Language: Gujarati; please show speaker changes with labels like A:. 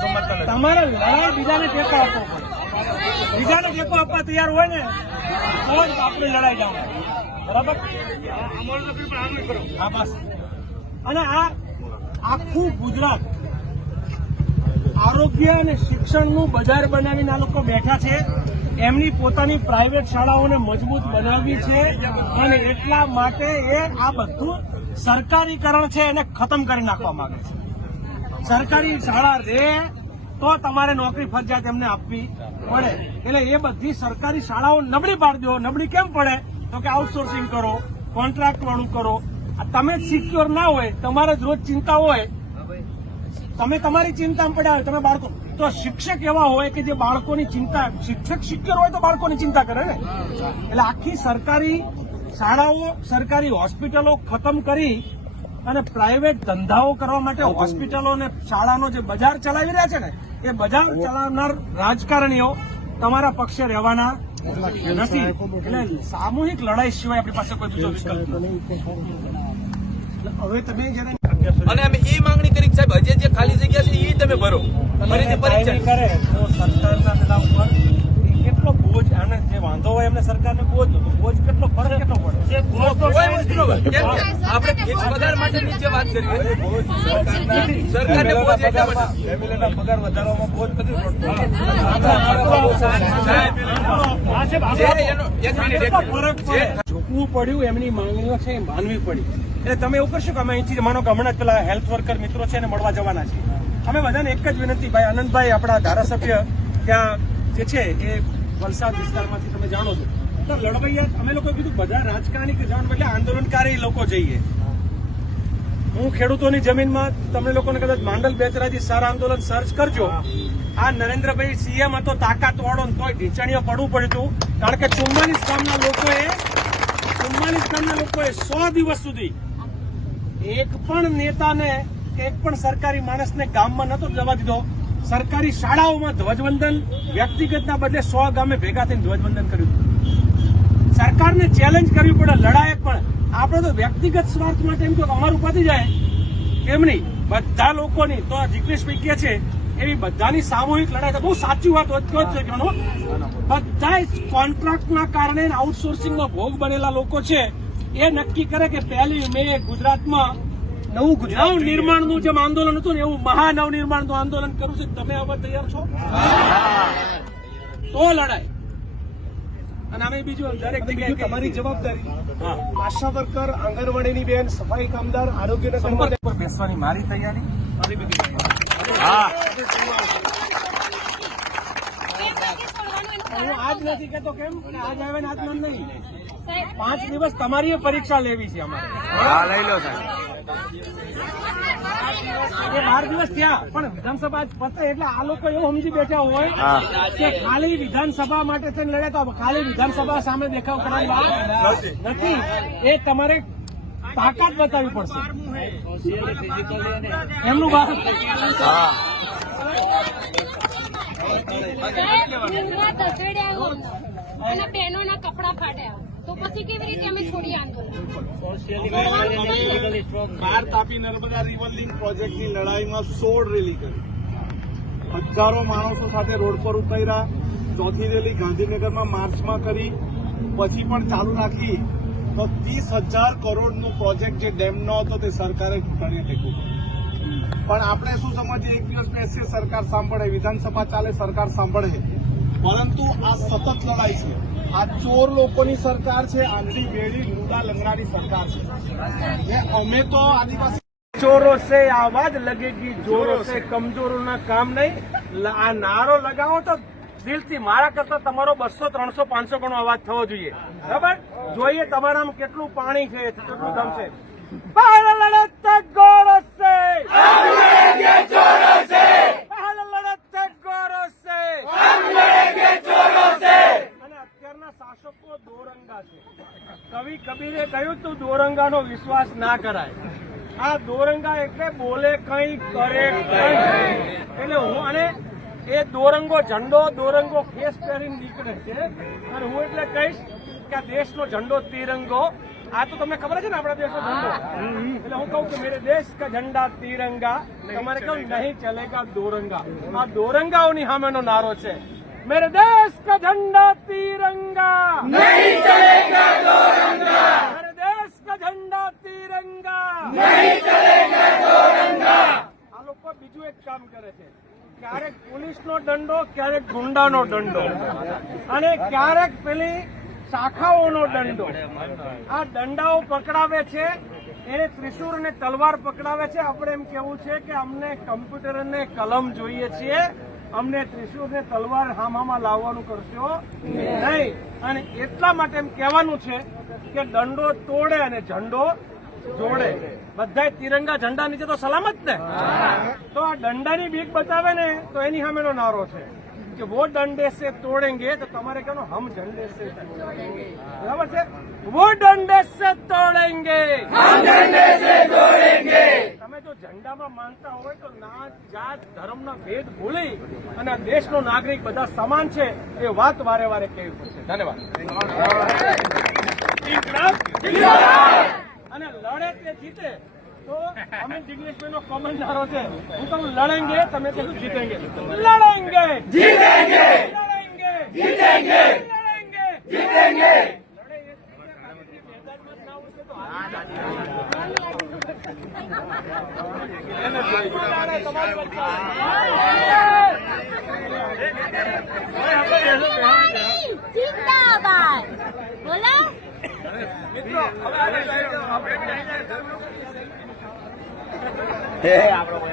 A: તમારે લડાઈ બીજાને ટેકો આપવો પડે. બીજાને ટેકો આપવા તૈયાર હોય ને, તો જ આપણે લડાઈ જાવ બરાબર? હા, બસ. અને આ આખું ગુજરાત આરોગ્ય અને શિક્ષણનું બજાર બનાવીને આ લોકો બેઠા છે. એમની પોતાની પ્રાઇવેટ શાળાઓને મજબૂત બનાવવી છે અને એટલા માટે એ આ બધું સરકારીકરણ છે એને ખતમ કરી નાખવા માંગે છે. સરકારી શાળા રે, તો તમારે નોકરી ફરજિયાત એમને આપવી પડે. એટલે એ બધી સરકારી શાળાઓ નબળી પાડી દો. નબળી કેમ પડે? તો કે આઉટસોર્સિંગ કરો કોન્ટ્રાક્ટ વાળું કરો. તમે સિક્યોર ના હોય, તમારે જ રોજ ચિંતા હોય. તમે તમારી ચિંતામાં પડ્યા હોય, તમે બાળકો તો શિક્ષક એવા હોય કે જે બાળકોની ચિંતા શિક્ષક સિક્યોર હોય તો બાળકોની ચિંતા કરે ને. એટલે આખી સરકારી શાળાઓ, સરકારી હોસ્પિટલો ખતમ કરી અને પ્રાઇવેટ ધંધાઓ કરવા માટે હોસ્પિટલો અને શાળાનો જે બજાર ચલાવી રહ્યા છે ને એ બજાર ચલાવનાર રાજકારણીઓ તમારા પક્ષે રહેવાના નથી. એટલે સામૂહિક લડાઈ સિવાય આપણી પાસે કોઈ બીજો વિકલ્પ નથી. હવે તમે જયારે
B: અને અમે એ માંગણી કરી સાહેબ હજી જે ખાલી જગ્યા છે એ તમે ભરો. ફરીથી પરીક્ષા
A: કરે તો સરકારના પેલા ઉપર જે વાંધો હોય એમને સરકારને બોજ નતો બોજ કેટલો ફરક કેટલો પડે?
B: આપણે ફિક્સ પગાર માટે નીચે વાત કરીએ સરકારને બોજ એટલા માટે.
C: ફેમિલીના પગાર વધારવામાં બોજ નથી
A: છે ઝૂકવું પડ્યું એમની માંગણીઓ છે એ માનવી પડી. એટલે તમે એવું કરશો કે અમે અહીંથી માનો કે હમણાં જ પેલા હેલ્થ વર્કર મિત્રો છે એને મળવા જવાના છે. અમે બધાને એક જ વિનંતી ભાઈ આનંદભાઈ આપણા ધારાસભ્ય ત્યાં જે છે એ વલસાડ વિસ્તારમાંથી તમે જાણો છો. તો લડવૈયા, અમે લોકો કીધું, બધા રાજકારણી કે જવાનું એટલે આંદોલનકારી લોકો જઈએ. હું ખેડૂતોની જમીનમાં તમને લોકોને કદાચ માંડલ બેચરાજી સર આંદોલન સર્ચ કરજો. આ નરેન્દ્રભાઈ સીએમ હતો, તાકાત વાળો તોય ઢીંચણીઓ પડવું પડ્યું હતું. કારણ કે ચુમ્માલીસ ગામના લોકોએ, ચુમ્માલીસ ગામના લોકોએ સો દિવસ સુધી એક પણ નેતાને, એક પણ સરકારી માણસને ગામમાં નતો જવા દીધો. સરકારી શાળાઓમાં ધ્વજવંદન વ્યક્તિગતના બદલે સો ગામે ભેગા થઈને ધ્વજવંદન કર્યું. સરકારને ચેલેન્જ કરવી પડે, લડાયક પણ. આપણે તો વ્યક્તિગત સ્વાર્થ માટે એમ કહો અમારું પતી જાય. કેમ નહીં? બધા લોકોની, તો જિગ્નેશભાઈ કે છે, એવી બધાની સામૂહિક લડાઈ તો બહુ સાચી વાત કહો છે બધા કોન્ટ્રાક્ટના કારણે આઉટસોર્સિંગનો ભોગ બનેલા લોકો છે. એ નક્કી કરે કે પહેલી મે ગુજરાતમાં નવું ગુજરાત નવ નિર્માણનું જેમ આંદોલન હતું ને એવું મહાનવ નિર્માણનું આંદોલન કરું છું. તમે હવે તૈયાર છો? તો લડાઈ. અને અમે બીજું દરેક જગ્યાએ
C: તમારી જવાબદારી. આશા વર્કર આંગણવાડીની બેન સફાઈ કામદાર આરોગ્યના
A: સંપર્ક. પર બેસવાની મારી તૈયારી? મારી બધી હું. આજ નથી કેતો કેમ? આજ આવે ને આજ મન નહીં. પાંચ દિવસ તમારી પરીક્ષા લેવી છે અમારે.
B: લઈ લો સાહેબ.
A: એ બાર દિવસ થયા પણ વિધાનસભા પતે એટલે આ લોકો એવું સમજી બેઠા હોય કે ખાલી વિધાનસભા માટે થઈને લડ્યા તો ખાલી વિધાનસભા સામે દેખાવ કરવાની નથી. એ તમારે તાકાત બતાવવી પડશે. એમનું વાત
B: હા.
D: અને બહેનોના કપડા ફાટ્યા. તો પછી કેવી રીતે અમે છોડી આંદોલન
C: બાર તાપી નર્મદા રિવર લિંક પ્રોજેક્ટની લડાઈમાં સોળ રેલી કરી. હજારો માણસો સાથે રોડ પર ઉતર્યા. ચોથી રેલી ગાંધીનગરમાં માર્ચમાં કરી. પછી પણ ચાલુ રાખી. તો ત્રીસ હજાર કરોડનો પ્રોજેક્ટ જે ડેમનો હતો તે સરકારે ઘૂંટણીએ ટેકો પણ આપણે શું સમજીએ? એક દિવસ બેસીએ સરકાર સાંભળે. વિધાનસભા ચાલે સરકાર સાંભળે. પરંતુ આ સતત લડાઈ છે. આ ચોર લોકોની સરકાર છે આંધી વેડી લૂડા લંગડાની સરકાર છે. અમે તો આદિવાસી
A: ચોરો સે આવાજ લગેગી જોરો છે કમજોરો કામ નહીં. આ નારો લગાવો તો દિલથી મારા કરતા તમારો બસો ત્રણસો પાંચસો ગણો અવાજ થવો જોઈએ. બરાબર? જોઈએ તમારામાં કેટલું પાણી છે કેટલું દમ છે. દોરંગાનો વિશ્વાસ ના કરાય. આ દોરંગા એટલે બોલે કઈ કરે કઈ. એટલે હું અને એ દોરંગો ઝંડો દોરંગો ખેસ પહેરીને નીકળે છે. અને હું એટલે કહીશ કે આ દેશનો ઝંડો તિરંગો આ તો તમને ખબર છે ને આપણા દેશનો ઝંડો? એટલે હું કહું કે મેરે દેશ કા ઝંડા તિરંગા તમારે કહું નહીં ચલેગા દોરંગા. આ દોરંગાઓની સામેનો નારો છે. મેરે દેશ કા ઝંડા તિરંગા. નહીં ચલેગા દોરંગા મેરે દેશ કા ઝંડા તિરંગા નહીં ચલેગા દોરંગા આ લોકો બીજું એક કામ કરે છે. ક્યારેક પોલીસનો દંડો, ક્યારેક ગુંડાનો દંડો. અને ક્યારેક પેલી શાખાઓનો દંડો. આ દંડાઓ પકડાવે છે, એને ત્રિશુર અને તલવાર પકડાવે છે. આપણે એમ કેવું છે કે અમને કમ્પ્યુટર અને કલમ જોઈએ છીએ. અમને ત્રિશુર ને તલવાર હામામાં લાવવાનું કરશો નહીં. અને એટલા માટે એમ કહેવાનું છે કે દંડો તોડે અને ઝંડો જોડે. બધા તિરંગા ઝંડા નીચે તો સલામત ને? તો આ દંડાની બીક બતાવે ને તો એની સામેનો નારો છે. કે વો દંડે સે તોડેંગે તો તમારે કહેવાનું હમ ઝંડે સે બરાબર છે? વો દંડે સે તોડેંગે. તમે જો ઝંડામાં માનતા હોય તો નાત જાત ધર્મના ભેદ ભૂલી અને દેશ દેશનો નાગરિક બધા સમાન છે એ વાત વારે વારે કહેવી પડશે. ધન્યવાદ! અને લડે તે જીતે તો અમે દિગ્નેશભાઈ નો કોમન નારો છે. હું કહું લડેંગે તમે કીધું જીતેંગે. લડેંગે! જીતેંગે! લડેંગે! જીતેંગે! લડેંગે! જીતેંગે. તમારી વચ્ચે.
D: જિંદાબાદ બોલો
B: મિત્રો હવે આને સાઈડ આપણે
E: હે આપણો